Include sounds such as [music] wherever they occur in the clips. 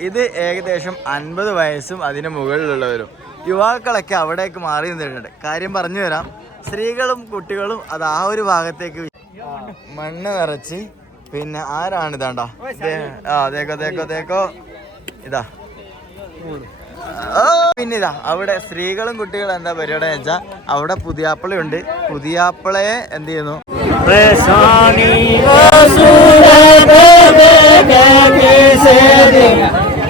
ഇത് ഏകദേശം അൻപത് വയസ്സും അതിന് മുകളിലുള്ളവരും യുവാക്കളൊക്കെ അവിടേക്ക് മാറി നിന്നിട്ടുണ്ട് കാര്യം പറഞ്ഞു തരാം സ്ത്രീകളും കുട്ടികളും അത് ആ ഒരു ഭാഗത്തേക്ക് മണ്ണ് നിറച്ച് പിന്നെ ആരാണ് ഇതാണ്ടോ ആ തേക്കോ തേക്കോ തേക്കോ ഇതാ പിന്നെ ഇതാ അവിടെ സ്ത്രീകളും കുട്ടികളും എന്താ പരിപാടി വെച്ചാ അവിടെ പുതിയാപ്പിളയുണ്ട് പുതിയാപ്പിളയെ എന്ത് ചെയ്യുന്നു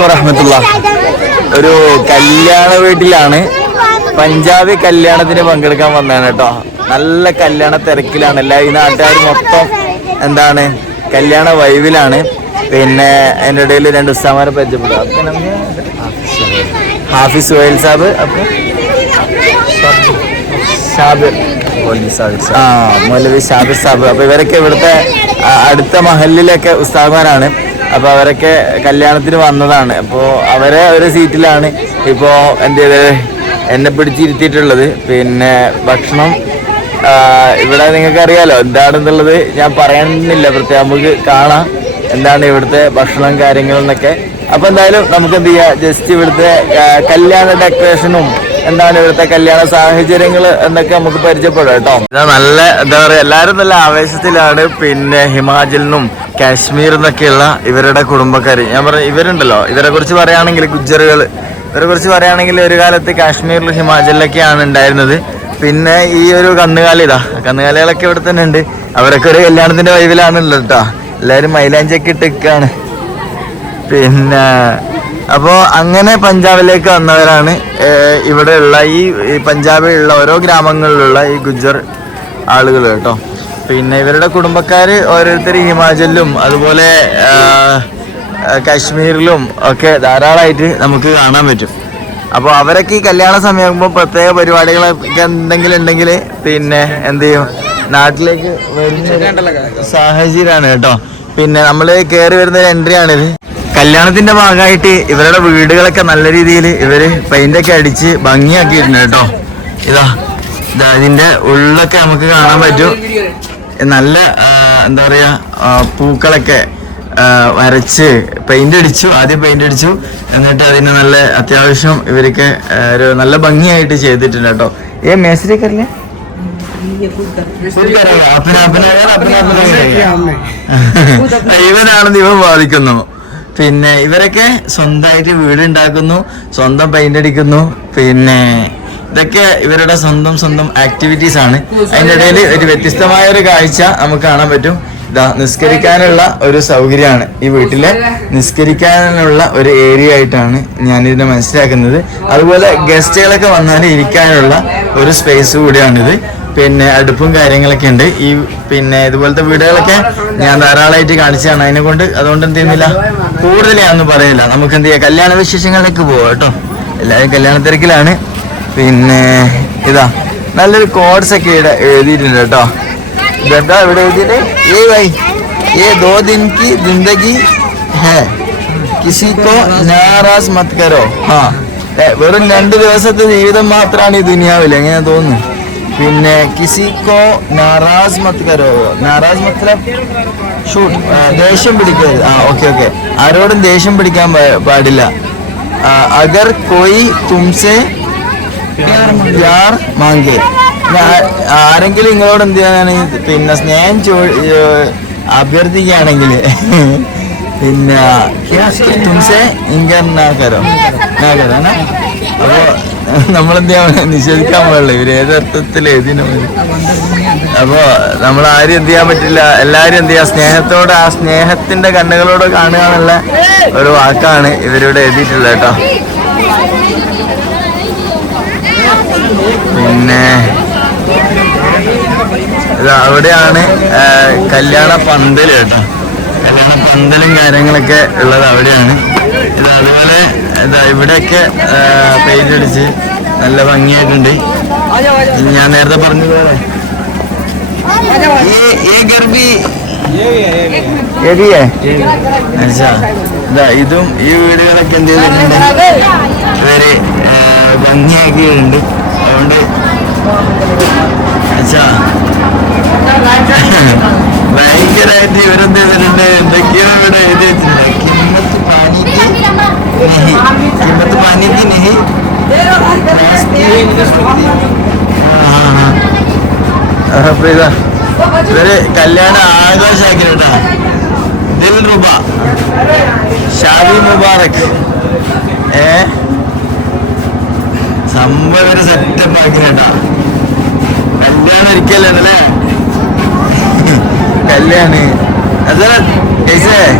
വറഹമത്തുള്ള ഒരു കല്യാണ വീട്ടിലാണ്. പഞ്ചാബി കല്യാണത്തിന് പങ്കെടുക്കാൻ വന്നതാണ് കേട്ടോ. നല്ല കല്യാണ തിരക്കിലാണ്. എല്ലാ ഈ നാട്ടുകാർ മൊത്തം എന്താണ് കല്യാണ വൈവിലാണ് പിന്നെ എന്റെ ഇടയിൽ രണ്ട് ഉസ്താമാരെ പരിചയപ്പെടും. അപ്പൊ ഹാഫിസ് സുഹൈൽ സാബ് അപ്പൊ ഷാബിർ. ആ മൗലവി ഷാബിർ സാബ്. അപ്പൊ ഇവരൊക്കെ ഇവിടുത്തെ അടുത്ത മഹലിലൊക്കെ ഉസ്താമാരാണ് അപ്പൊ അവരൊക്കെ കല്യാണത്തിന് വന്നതാണ്. അപ്പോ അവരെ ഒരു സീറ്റിലാണ് ഇപ്പോ എന്ത് ചെയ്തത്? എന്നെ പിടിച്ചിരുത്തിയിട്ടുള്ളത്. പിന്നെ ഭക്ഷണം ഇവിടെ നിങ്ങൾക്ക് അറിയാലോ എന്താണെന്നുള്ളത് ഞാൻ പറയുന്നില്ല പ്രത്യേകം നമുക്ക് കാണാം. എന്താണ് ഇവിടുത്തെ ഭക്ഷണം കാര്യങ്ങളെന്നൊക്കെ അപ്പോൾ അപ്പൊ എന്തായാലും നമുക്ക് എന്ത് ചെയ്യാം? ജസ്റ്റ് ഇവിടുത്തെ കല്യാണ ഡെക്കറേഷനും എന്താണ് ഇവിടുത്തെ കല്യാണ സാഹചര്യങ്ങൾ എന്നൊക്കെ നമുക്ക് പരിചയപ്പെടാം കേട്ടോ. ഇതാ നല്ല എന്താ പറയാ എല്ലാരും നല്ല ആവേശത്തിലാണ്. പിന്നെ ഹിമാചലിനും നിന്നും കാശ്മീർ നിന്നൊക്കെയുള്ള ഇവരുടെ കുടുംബക്കാർ ഞാൻ പറ ഇവരുണ്ടല്ലോ ഇവരെ കുറിച്ച് പറയുകയാണെങ്കിൽ ഗുജ്ജറുകൾ ഇവരെ കുറിച്ച് പറയുകയാണെങ്കിൽ ഒരു കാലത്ത് കാശ്മീരിലും ഹിമാചലിലൊക്കെയാണ് ഉണ്ടായിരുന്നത്. പിന്നെ ഈ ഒരു കന്നുകാലി ഇതാ. കന്നുകാലികളൊക്കെ ഇവിടെ തന്നെ ഉണ്ട്. അവരൊക്കെ ഒരു കല്യാണത്തിന്റെ വൈവിലാണല്ലോ കേട്ടോ എല്ലാവരും മൈലാഞ്ചൊക്കെ ഇട്ട് നിൽക്കാണ് പിന്നെ അപ്പോൾ അങ്ങനെ പഞ്ചാബിലേക്ക് വന്നവരാണ്. ഇവിടെയുള്ള ഈ പഞ്ചാബിലുള്ള ഓരോ ഗ്രാമങ്ങളിലുള്ള ഈ ഗുജർ ആളുകൾ കേട്ടോ പിന്നെ ഇവരുടെ കുടുംബക്കാർ ഓരോരുത്തർ ഹിമാചലിലും അതുപോലെ കാശ്മീരിലും ഒക്കെ ധാരാളമായിട്ട് നമുക്ക് കാണാൻ പറ്റും. അപ്പോൾ അവരൊക്കെ ഈ കല്യാണ സമയമാകുമ്പോൾ പ്രത്യേക പരിപാടികളൊക്കെ എന്തെങ്കിലും ഉണ്ടെങ്കിൽ പിന്നെ എന്ത് ചെയ്യും? നാട്ടിലേക്ക് സാഹചര്യമാണ് കേട്ടോ. പിന്നെ നമ്മൾ കയറി വരുന്ന ഒരു എൻട്രി ആണിത്. കല്യാണത്തിന്റെ ഭാഗമായിട്ട് ഇവരുടെ വീടുകളൊക്കെ നല്ല രീതിയിൽ ഇവർ പെയിന്റ് ഒക്കെ അടിച്ച് ഭംഗിയാക്കിയിട്ടുണ്ട് കേട്ടോ. ഇതാ ഇതാ ഇതിന്റെ ഉള്ളൊക്കെ നമുക്ക് കാണാൻ പറ്റും. നല്ല എന്താ പറയാ പൂക്കളൊക്കെ വരച്ച് പെയിന്റ് അടിച്ചു ആദ്യം പെയിന്റ് അടിച്ചു. എന്നിട്ട് അതിന് നല്ല അത്യാവശ്യം ഇവർക്ക് ഒരു നല്ല ഭംഗിയായിട്ട് ചെയ്തിട്ടുണ്ട് കേട്ടോ. ഏ മേസ്ത്രി കറിയ ഇവനാണെന്ന് ഇവൻ ബാധിക്കുന്നു പിന്നെ ഇവരൊക്കെ സ്വന്തമായിട്ട് വീട് ഉണ്ടാക്കുന്നു സ്വന്തം പെയിന്റ് അടിക്കുന്നു. പിന്നെ ഇതൊക്കെ ഇവരുടെ സ്വന്തം സ്വന്തം ആക്ടിവിറ്റീസ് ആണ്. അതിന്റെ ഇടയിൽ ഒരു വ്യത്യസ്തമായ ഒരു കാഴ്ച നമുക്ക് കാണാൻ പറ്റും. ഇതാ നിസ്കരിക്കാനുള്ള ഒരു സൗകര്യമാണ് ഈ വീട്ടിലെ. നിസ്കരിക്കാനുള്ള ഒരു ഏരിയ ആയിട്ടാണ് ഞാൻ ഇതിനെ മനസ്സിലാക്കുന്നത്. അതുപോലെ ഗസ്റ്റുകളൊക്കെ വന്നാൽ ഇരിക്കാനുള്ള ഒരു സ്പേസ് കൂടിയാണിത്. പിന്നെ അടുപ്പും കാര്യങ്ങളൊക്കെ ഉണ്ട്. ഈ പിന്നെ ഇതുപോലത്തെ വീടുകളൊക്കെ ഞാൻ ധാരാളമായിട്ട് കാണിച്ചതാണ്. അതിനെ കൊണ്ട് അതുകൊണ്ട് എന്ത് ചെയ്യുന്നില്ല? കൂടുതൽ ഞാനൊന്നും പറയില്ല. നമുക്ക് എന്ത് ചെയ്യാം? കല്യാണ വിശേഷങ്ങളിലേക്ക് പോവാം കേട്ടോ. എല്ലാവരും കല്യാണ തിരക്കിലാണ്. പിന്നെ ഇതാ നല്ലൊരു കോഡ്സൊക്കെ ഇവിടെ എഴുതിയിട്ടുണ്ട് കേട്ടോ. ഇതെന്താ ഇവിടെ എഴുതിയിട്ട് ഏ വൈ ഏ ദോ ദിൻ കി ജിന്ദഗി ഹേ കിസി കോ നാറാസ് മത് കരോ ഹാ വെറും രണ്ട് ദിവസത്തെ ജീവിതം മാത്രമാണ് ഈ ദുനിയാവിൽ എങ്ങനെ തോന്നുന്നു? പിന്നെ കിസിക്കോ നാറാസ് മത് കരോ? നാറാസ് മത്ലബ് ഷൂട്ട് ദേഷ്യം പിടിക്കരുത്. ആ ഓക്കെ ഓക്കെ. ആരോടും ദേഷ്യം പിടിക്കാൻ പാടില്ല. അഗർ കോയി തുംസെ പ്യാർ മാങ്കെ ആരെങ്കിലും നിങ്ങളോട് എന്ത് ചെയ്യാനാണ്? പിന്നെ സ്നേഹം ചോ അഭ്യർത്ഥിക്കുകയാണെങ്കിൽ പിന്നെ തുംസെ ഇങ്കർ നാക്കരോ നാക്കരോ അപ്പോ നമ്മളെന്ത് ചെയ്യാൻ നിഷേധിക്കാൻ പാടില്ല. ഇവർ ഏതർത്ഥത്തിൽ അർത്ഥത്തിൽ അപ്പോൾ അപ്പോ നമ്മൾ ആരും എന്ത് ചെയ്യാൻ പറ്റില്ല. എല്ലാരും എന്ത് ചെയ്യാ? സ്നേഹത്തോടെ ആ സ്നേഹത്തിന്റെ കണ്ണുകളോട് കാണുക എന്നുള്ള ഒരു വാക്കാണ് ഇവരിവിടെ എഴുതിയിട്ടുള്ളത് കേട്ടോ. പിന്നെ അവിടെയാണ് കല്യാണ പന്തൽ കേട്ടോ. കല്യാണ പന്തലും കാര്യങ്ങളൊക്കെ ഉള്ളത് അവിടെയാണ്. ഇത് അതുപോലെ ഇതാ ഇവിടെയൊക്കെ പെയിന്റ് അടിച്ച് നല്ല ഭംഗിയായിട്ടുണ്ട്. ഞാൻ നേരത്തെ പറഞ്ഞതുപോലെ ഈ ഗർഭി ഇതും ഈ വീടുകളൊക്കെ എന്ത് ചെയ്തിട്ടുണ്ട്? ഇവർ ഭംഗിയാക്കിയിട്ടുണ്ട്. അതുകൊണ്ട് അച്ഛാ ഭയങ്കരമായിട്ട് ഇവരെന്ത് ചെയ്തിട്ടുണ്ട്? എന്തൊക്കെയോ ഇവിടെ എഴുതി വെച്ചിട്ടുണ്ട്. കിമ്മത്ത് പാനിക്ക് നെഹി. കിമ്മത്ത് പാനിക്ക് നെഹി. ആ, ആ, ആ. അപ്പൊ ഇതാ. ഇവർ കല്യാണം ആഘോഷാക്കിട്ടാ ദിൽ റുബ. ഷാദി മുബാറക്. ഏ? സംഭവം സെറ്റപ്പ് സെറ്റപ്പ് ആക്കിട്ടാ കല്യാണം ഒരിക്കലല്ലേ കല്യാണ് असल कैसे है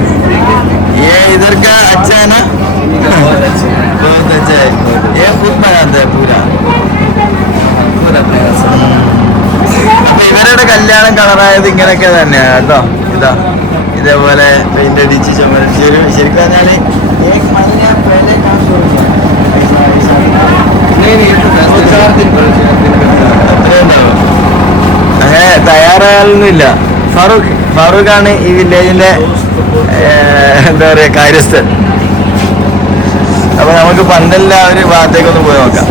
ये इधर का अच्छा है ना बहुत अच्छा है ये खुद बनाता है पूरा അപ്പൊ ഇവരുടെ കല്യാണം കളറായത് ഇങ്ങനെയൊക്കെ തന്നെയാണ് കേട്ടോ ഇതാ ഇതേപോലെ പെയിന്റ് അടിച്ച് ചുമരിച്ച് ഒരു ശരിക്കും പറഞ്ഞാല് एक महीना पहले काम शुरू किया ऐसा ऐसा नहीं नहीं ये तो दो चार दिन അത്രേ ഉണ്ടാവും അങ്ങനെ തയ്യാറായാലൊന്നുമില്ല ഫാറൂഖ്. ആണ് ഈ വില്ലേജിന്റെ എന്താ പറയാ കാര്യസ്ഥൻ. അപ്പൊ നമുക്ക് പണ്ടെല്ലാം ഒരു ഭാഗത്തേക്കൊന്ന് പോയി നോക്കാം.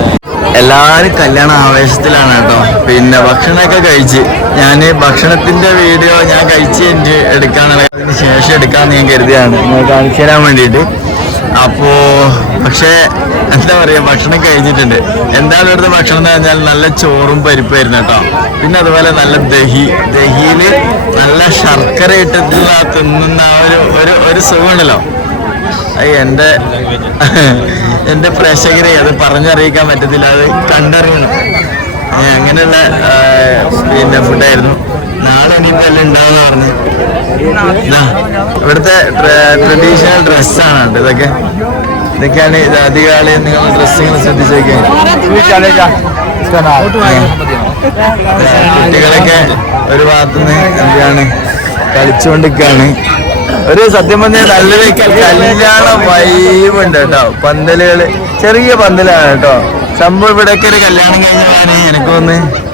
എല്ലാരും കല്യാണ ആവേശത്തിലാണ് കേട്ടോ. പിന്നെ ഭക്ഷണമൊക്കെ കഴിച്ച്. ഞാൻ ഭക്ഷണത്തിന്റെ വീഡിയോ ഞാൻ കഴിച്ച് എടുക്കാനുള്ള ശേഷം എടുക്കാന്ന് ഞാൻ കരുതിയാണ്. നിങ്ങൾ കാണിച്ചു തരാൻ വേണ്ടിയിട്ട്. അപ്പോ പക്ഷേ എന്താ പറയാ ഭക്ഷണം കഴിഞ്ഞിട്ടുണ്ട്. എന്താണ് ഇവിടുത്തെ ഭക്ഷണം എന്ന് പറഞ്ഞാൽ നല്ല ചോറും പരിപ്പായിരുന്നു കേട്ടോ. പിന്നെ അതുപോലെ നല്ല ദഹി ദഹിയിൽ നല്ല ശർക്കര ഇട്ടിട്ടുള്ള തിന്നുന്ന ഒരു ഒരു ഒരു സുഖമാണല്ലോ അയ്യ എന്റെ [laughs] എന്റെ പ്രേക്ഷകരെ അത് പറഞ്ഞറിയിക്കാൻ പറ്റത്തില്ല. അത് കണ്ടറിയണം. അങ്ങനെയുള്ള പിന്നെ ഫുഡായിരുന്നു നാളെ ഇനിയിപ്പല്ല ഉണ്ടാവുന്ന ഇവിടുത്തെ ട്രഡീഷണൽ ഡ്രസ്സാണ് ഇതൊക്കെ. ഇതൊക്കെയാണ് ഇത് അധികാളി നിങ്ങൾ ഡ്രസ്സിങ്ങൾ ശ്രദ്ധിച്ചേക്കെ. കുട്ടികളൊക്കെ ഒരു ഭാഗത്തുനിന്ന് എന്താണ് കളിച്ചുകൊണ്ടിരിക്കുകയാണ് ഒരു സത്യം പറഞ്ഞാൽ നല്ലൊരു കല്യാണ വൈബുണ്ട് കേട്ടോ. പന്തലുകൾ ചെറിയ പന്തലാണ് കേട്ടോ. സംഭവം ഇവിടെയൊക്കെ ഒരു കല്യാണം കഴിഞ്ഞാണ് എനിക്ക് തോന്നുന്നു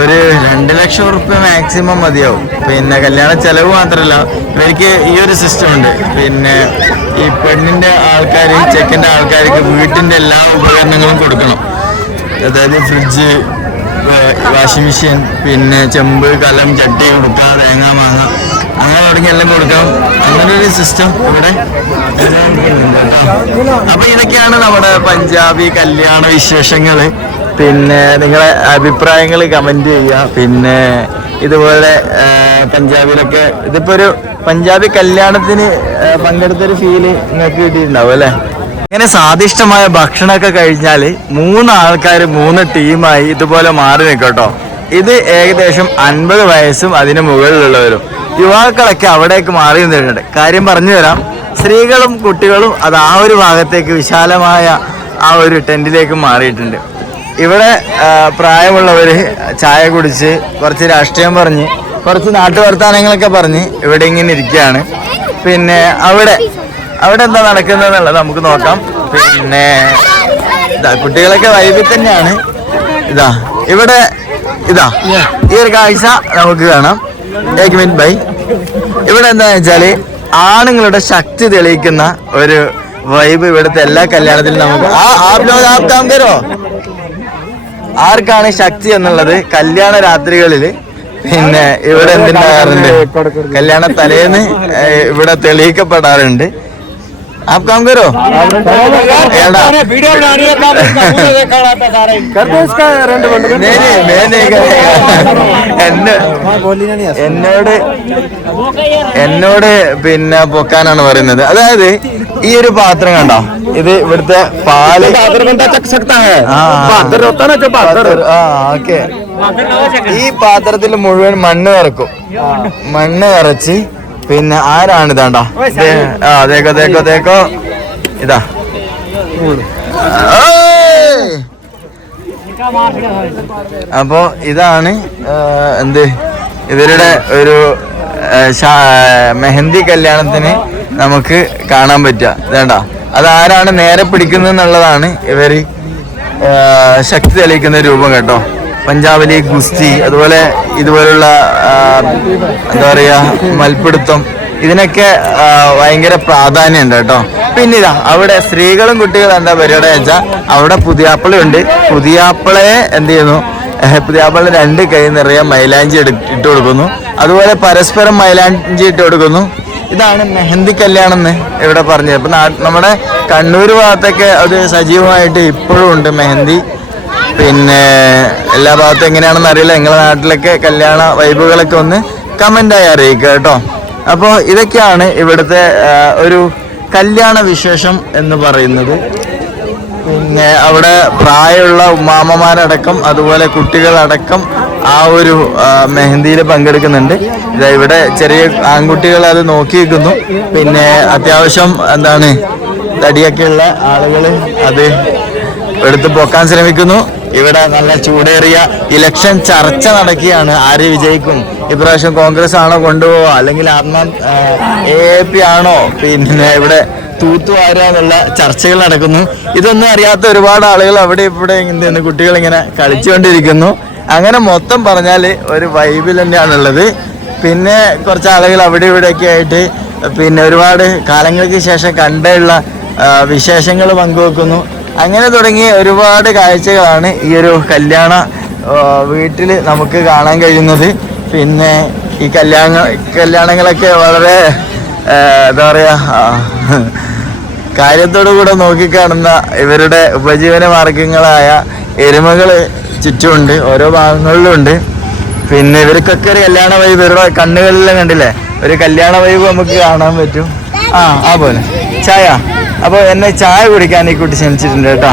ഒരു രണ്ട് ലക്ഷം റുപ്യ മാക്സിമം മതിയാവും. പിന്നെ കല്യാണ ചെലവ് മാത്രമല്ല എനിക്ക് ഈ ഒരു സിസ്റ്റം ഉണ്ട്. പിന്നെ ഈ പെണ്ണിന്റെ ആൾക്കാർ ചെക്കന്റെ ആൾക്കാർക്ക് വീട്ടിന്റെ എല്ലാ ഉപകരണങ്ങളും കൊടുക്കണം. അതായത് ഫ്രിഡ്ജ് വാഷിംഗ് മെഷീൻ പിന്നെ ചെമ്പ് കലം ചട്ടി കൊടുക്ക തേങ്ങ മാങ്ങ അങ്ങനെ തുടങ്ങി എല്ലാം കൊടുക്കാം അങ്ങനെ ഒരു സിസ്റ്റം ഇവിടെ. അപ്പൊ ഇതൊക്കെയാണ് നമ്മുടെ പഞ്ചാബി കല്യാണ വിശേഷങ്ങൾ. പിന്നെ നിങ്ങളെ അഭിപ്രായങ്ങൾ കമന്റ് ചെയ്യുക. പിന്നെ ഇതുപോലെ പഞ്ചാബിലൊക്കെ ഇതിപ്പോ ഒരു പഞ്ചാബി കല്യാണത്തിന് പങ്കെടുത്തൊരു ഫീൽ നിങ്ങൾക്ക് കിട്ടിയിട്ടുണ്ടാവും അല്ലേ? ഇങ്ങനെ സ്വാദിഷ്ടമായ ഭക്ഷണമൊക്കെ കഴിഞ്ഞാൽ മൂന്ന് ആൾക്കാർ മൂന്ന് ടീമായി ഇതുപോലെ മാറി നിൽക്കട്ടോ. ഇത് ഏകദേശം അൻപത് വയസ്സും അതിന് മുകളിലുള്ളവരും. യുവാക്കളൊക്കെ അവിടേക്ക് മാറി നിന്നിട്ടുണ്ട്. കാര്യം പറഞ്ഞു തരാം സ്ത്രീകളും കുട്ടികളും അത് ആ ഒരു ഭാഗത്തേക്ക് വിശാലമായ ആ ഒരു ടെന്റിലേക്ക് മാറിയിട്ടുണ്ട്. ഇവിടെ പ്രായമുള്ളവർ ചായ കുടിച്ച് കുറച്ച് രാഷ്ട്രീയം പറഞ്ഞ് കുറച്ച് നാട്ടു വർത്താനങ്ങളൊക്കെ പറഞ്ഞ് ഇവിടെ ഇങ്ങനെ ഇരിക്കുകയാണ്. പിന്നെ അവിടെ അവിടെ എന്താ നടക്കുന്നതെന്നുള്ളത് നമുക്ക് നോക്കാം. പിന്നെ കുട്ടികളൊക്കെ വൈബിൽ തന്നെയാണ്. ഇതാ ഇവിടെ ഇതാ ഈ ഒരു കാഴ്ച നമുക്ക് കാണാം. ഏക് മിനിറ്റ് ബൈ ഇവിടെ എന്താ വെച്ചാൽ ആണുങ്ങളുടെ ശക്തി തെളിയിക്കുന്ന ഒരു വൈബ് ഇവിടുത്തെ എല്ലാ കല്യാണത്തിലും നമുക്ക് ആ ആപ് ലോഗ് ആപ് കാം കരോ ആർക്കാണ് ശക്തി എന്നുള്ളത് കല്യാണ രാത്രികളിൽ പിന്നെ ഇവിടെ എന്തുണ്ടാകാറുണ്ട്? കല്യാണ തലേന്ന് ഇവിടെ തെളിയിക്കപ്പെടാറുണ്ട്. ആപ് കാം കരോ ഏടാ वीडियो बना रही है काम इसका मुंह देखा रहा था सारा कर दो इसका रेंट बंद Nee, nee, nee, nee, nee. എന്നെ എന്നോട് എന്നോട് പിന്നെ പൊക്കാനാണ് പറയുന്നത് അതായത് ഈ ഒരു പാത്രം കണ്ടോ ഇത് ഇവിടുത്തെ പാല് बहादुर बंदा चख सकता है हाँ, हाँ। बहादुर होता है ना जो बहादुर ആ ഓക്കെ ഈ പാത്രത്തിൽ മുഴുവൻ മണ്ണ് നിറക്കും മണ്ണ് നിറച്ച് പിന്നെ ആരാണ് ഇതാണ്ടാ? ആ തേക്കോ തേക്കോ തേക്കോ ഇതാ! അപ്പോ ഇതാണ് എന്ത്? ഇവരുടെ ഒരു മെഹന്തി കല്യാണത്തിന് നമുക്ക് കാണാൻ പറ്റുക. വേണ്ട അതാരാണ് നേരെ പിടിക്കുന്നത് എന്നുള്ളതാണ് ഇവർ ശക്തി തെളിയിക്കുന്ന രൂപം കേട്ടോ. പഞ്ചാബിലെ ഗുസ്തി അതുപോലെ ഇതുപോലുള്ള എന്താ പറയുക മൽപ്പിടുത്തം ഇതിനൊക്കെ ഭയങ്കര പ്രാധാന്യമുണ്ട് കേട്ടോ. പിന്നെ അവിടെ സ്ത്രീകളും കുട്ടികളും എന്താ പരിപാടി വെച്ചാൽ അവിടെ പുതിയാപ്പിളയുണ്ട്. പുതിയാപ്പിളയെ എന്ത് ചെയ്യുന്നു? പുതിയാപ്പിളെ രണ്ട് കൈ നിറയെ മൈലാഞ്ചി ഇട്ട് കൊടുക്കുന്നു. അതുപോലെ പരസ്പരം മൈലാഞ്ചി ഇട്ട് കൊടുക്കുന്നു. ഇതാണ് മെഹന്തി കല്യാണം എന്ന് ഇവിടെ പറഞ്ഞത്. ഇപ്പൊ നമ്മുടെ കണ്ണൂർ ഭാഗത്തൊക്കെ അത് സജീവമായിട്ട് ഇപ്പോഴും ഉണ്ട് മെഹന്തി. പിന്നെ എല്ലാ ഭാഗത്തും എങ്ങനെയാണെന്ന് അറിയില്ല. നിങ്ങളുടെ നാട്ടിലൊക്കെ കല്യാണ വൈബുകളൊക്കെ ഒന്ന് കമന്റായി അറിയിക്കുക കേട്ടോ. അപ്പോൾ ഇതൊക്കെയാണ് ഇവിടുത്തെ ഒരു കല്യാണ വിശേഷം എന്ന് പറയുന്നത്. പിന്നെ അവിടെ പ്രായമുള്ള ഉമ്മാമ്മമാരടക്കം അതുപോലെ കുട്ടികളടക്കം ആ ഒരു മെഹന്തിയിൽ പങ്കെടുക്കുന്നുണ്ട്. ഇതാ ഇവിടെ ചെറിയ ആൺകുട്ടികൾ അത് നോക്കിയിരിക്കുന്നു. പിന്നെ അത്യാവശ്യം എന്താണ് തടിയൊക്കെയുള്ള ആളുകൾ അത് എടുത്ത് പൊക്കാൻ ശ്രമിക്കുന്നു. ഇവിടെ നല്ല ചൂടേറിയ ഇലക്ഷൻ ചർച്ച നടക്കുകയാണ്. ആര് വിജയിക്കും? ഇപ്രാവശ്യം കോൺഗ്രസ് ആണോ കൊണ്ടുപോവുക? അല്ലെങ്കിൽ ആത്മ എ പി ആണോ? പിന്നെ ഇവിടെ തൂത്തുവാരാന്നുള്ള ചർച്ചകൾ നടക്കുന്നു. ഇതൊന്നും അറിയാത്ത ഒരുപാട് ആളുകൾ അവിടെ ഇവിടെ നിന്ന് കുട്ടികൾ ഇങ്ങനെ കളിച്ചുകൊണ്ടിരിക്കുന്നു. അങ്ങനെ മൊത്തം പറഞ്ഞാൽ ഒരു വൈബിൽ തന്നെയാണുള്ളത് പിന്നെ കുറച്ച് ആളുകൾ അവിടെ ഇവിടെയൊക്കെ ആയിട്ട് പിന്നെ ഒരുപാട് കാലങ്ങൾക്ക് ശേഷം കണ്ടുള്ള വിശേഷങ്ങൾ പങ്കുവെക്കുന്നു. അങ്ങനെ തുടങ്ങിയ ഒരുപാട് കാഴ്ചകളാണ് ഈ ഒരു കല്യാണ വീട്ടിൽ നമുക്ക് കാണാൻ കഴിയുന്നത്. പിന്നെ ഈ കല്യാണ കല്യാണങ്ങളൊക്കെ വളരെ എന്താ പറയുക കാര്യത്തോടു കൂടെ നോക്കിക്കാണുന്ന ഇവരുടെ ഉപജീവന മാർഗങ്ങളായ എരുമകൾ ചുറ്റുമുണ്ട് ഓരോ ഭാഗങ്ങളിലും ഉണ്ട് പിന്നെ ഇവർക്കൊക്കെ ഒരു കല്യാണ വൈബ് ഇവരുടെ കണ്ണുകളിലും കണ്ടില്ലേ? ഒരു കല്യാണ വൈബ് നമുക്ക് കാണാൻ പറ്റും. ആ ആ പോലെ. ചായ? അപ്പോൾ എന്നെ ചായ കുടിക്കാൻ ഈ കുട്ടി ക്ഷണിച്ചിട്ടുണ്ട് കേട്ടോ.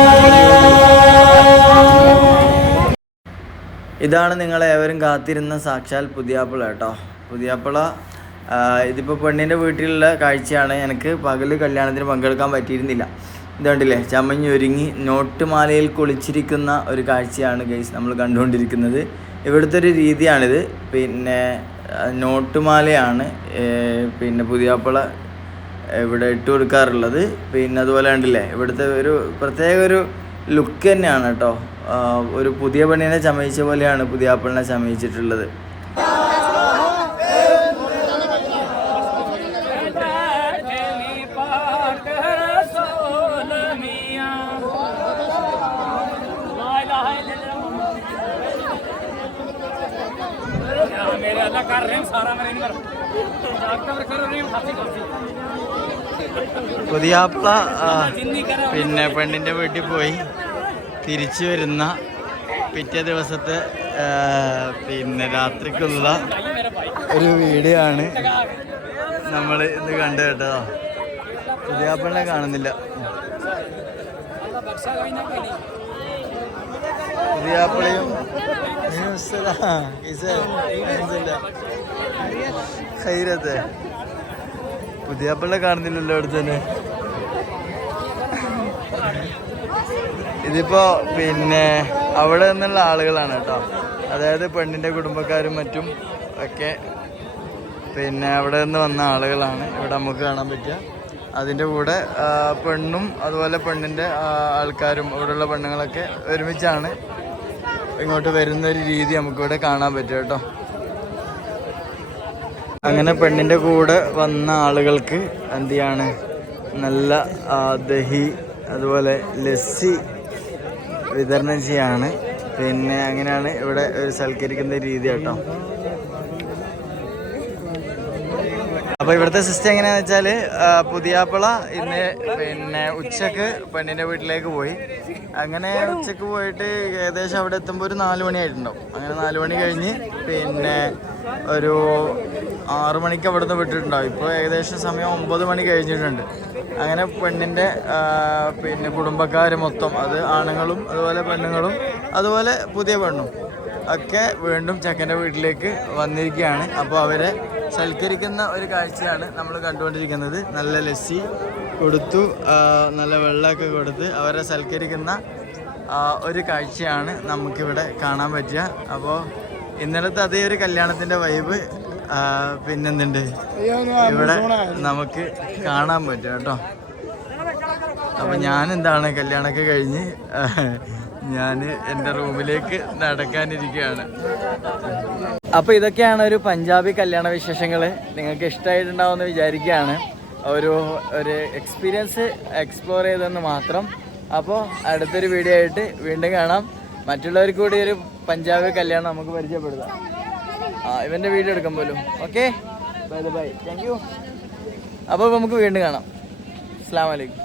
ഇതാണ് നിങ്ങൾ ഏവരും കാത്തിരുന്ന സാക്ഷാൽ പുതിയാപ്പിള കേട്ടോ. പുതിയാപ്പിള ഇതിപ്പോൾ പെണ്ണിന്റെ വീട്ടിലുള്ള കാഴ്ചയാണ്. എനിക്ക് പകൽ കല്യാണത്തിന് പങ്കെടുക്കാൻ പറ്റിയിരുന്നില്ല. ഇതുണ്ടല്ലേ നോട്ട് നോട്ടുമാലയിൽ കുളിച്ചിരിക്കുന്ന ഒരു കാഴ്ചയാണ് ഗൈസ് നമ്മൾ കണ്ടുകൊണ്ടിരിക്കുന്നത്. ഇവിടുത്തെ ഒരു രീതിയാണിത്. പിന്നെ നോട്ട് നോട്ടുമാലയാണ് പിന്നെ പുതിയാപ്പിള ഇവിടെ ഇട്ട് കൊടുക്കാറുള്ളത്. പിന്നെ അതുപോലെ ഉണ്ടല്ലേ ഇവിടുത്തെ ഒരു പ്രത്യേക ഒരു ലുക്ക് തന്നെയാണ് കേട്ടോ. ഒരു പുതിയ പെണ്ണിനെ ചമയിച്ച പോലെയാണ് പുതിയാപ്പിളിനെ ചമയിച്ചിട്ടുള്ളത് मेरे अल्लाह कर रहे हैं सारा मेरे नहीं कर डॉक्टर कर रहे हैं खांसी खांसी പുതിയാപ്പിള ആ, പിന്നെ പെണ്ണിൻ്റെ വീട്ടിൽ പോയി തിരിച്ചു വരുന്ന പിറ്റേ ദിവസത്തെ പിന്നെ രാത്രിക്കുള്ള ഒരു വീഡിയോ ആണ് നമ്മൾ ഇന്ന് കണ്ടു കേട്ടോ. പുതിയാപ്പിളിനെ കാണുന്നില്ല. പുതിയാപ്പിളയും പുതിയാപ്പിളിനെ കാണുന്നില്ലല്ലോ അവിടെ തന്നെ ഇതിപ്പോ പിന്നെ അവിടെ നിന്നുള്ള ആളുകളാണ് കേട്ടോ. അതായത് പെണ്ണിന്റെ കുടുംബക്കാരും മറ്റും ഒക്കെ പിന്നെ അവിടെ നിന്ന് വന്ന ആളുകളാണ്. ഇവിടെ നമുക്ക് കാണാൻ പറ്റുക. അതിന്റെ കൂടെ പെണ്ണും അതുപോലെ പെണ്ണിന്റെ ആൾക്കാരും ഇവിടെയുള്ള പെണ്ണുങ്ങളൊക്കെ ഒരുമിച്ചാണ് ഇങ്ങോട്ട് വരുന്ന ഒരു രീതി നമുക്കിവിടെ കാണാൻ പറ്റും കേട്ടോ. അങ്ങനെ പെണ്ണിന്റെ കൂടെ വന്ന ആളുകൾക്ക് എന്ത് ചെയ്യാണ്? നല്ല ദഹി അതുപോലെ ലസ്സി വിതരണം ചെയ്യാണ്. പിന്നെ അങ്ങനെയാണ് ഇവിടെ സൽക്കരിക്കുന്ന രീതി കേട്ടോ. അപ്പോൾ ഇവിടുത്തെ സിസ്റ്റം എങ്ങനെയാണെന്ന് വെച്ചാൽ പുതിയാപ്പിള ഇന്ന് പിന്നെ ഉച്ചയ്ക്ക് പെണ്ണിന്റെ വീട്ടിലേക്ക് പോയി. അങ്ങനെ ഉച്ചയ്ക്ക് പോയിട്ട് ഏകദേശം അവിടെ എത്തുമ്പോൾ ഒരു നാല് മണിയായിട്ടുണ്ടാവും. അങ്ങനെ നാല് മണി കഴിഞ്ഞ് പിന്നെ ഒരു ആറ് മണിക്ക് അവിടെ നിന്ന് വിട്ടിട്ടുണ്ടാവും. ഇപ്പോൾ ഏകദേശം സമയം ഒമ്പത് മണി കഴിഞ്ഞിട്ടുണ്ട്. അങ്ങനെ പെണ്ണിന്റെ പിന്നെ കുടുംബക്കാർ മൊത്തം അത് ആണുങ്ങളും അതുപോലെ പെണ്ണുങ്ങളും അതുപോലെ പുതിയ പെണ്ണും ഒക്കെ വീണ്ടും ചെക്കന്റെ വീട്ടിലേക്ക് വന്നിരിക്കുകയാണ്. അപ്പോൾ അവരെ സൽക്കരിക്കുന്ന ഒരു കാഴ്ചയാണ് നമ്മൾ കണ്ടുകൊണ്ടിരിക്കുന്നത്. നല്ല ലസ്സി കൊടുത്തു നല്ല വെള്ളമൊക്കെ കൊടുത്ത് അവരെ സൽക്കരിക്കുന്ന ഒരു കാഴ്ചയാണ് നമുക്കിവിടെ കാണാൻ പറ്റുക. അപ്പോൾ ഇന്നലത്തെ അതേ ഒരു കല്യാണത്തിന്റെ വൈബ് പിന്നെന്തുണ്ട്? ഇവിടെ നമുക്ക് കാണാൻ പറ്റും കേട്ടോ. അപ്പം ഞാൻ എന്താണ് കല്യാണമൊക്കെ കഴിഞ്ഞ് ഞാൻ എന്റെ റൂമിലേക്ക് നടക്കാനിരിക്കുകയാണ്. അപ്പോൾ ഇതൊക്കെയാണ് ഒരു പഞ്ചാബി കല്യാണ വിശേഷങ്ങൾ നിങ്ങൾക്ക് ഇഷ്ടമായിട്ടുണ്ടാവുമെന്ന് വിചാരിക്കുകയാണ്. ഒരു ഒരു എക്സ്പീരിയൻസ് എക്സ്പ്ലോർ ചെയ്തെന്ന് മാത്രം. അപ്പോൾ അടുത്തൊരു വീഡിയോ ആയിട്ട് വീണ്ടും കാണാം. മറ്റുള്ളവർക്ക് കൂടി ഒരു പഞ്ചാബി കല്യാണം നമുക്ക് പരിചയപ്പെടുത്താം. ഇവന്റെ വീഡിയോ എടുക്കാൻ പോലും. Okay bye bye thank you അപ്പോൾ നമുക്ക് വീണ്ടും കാണാം. അസ്സാം വലൈക്കും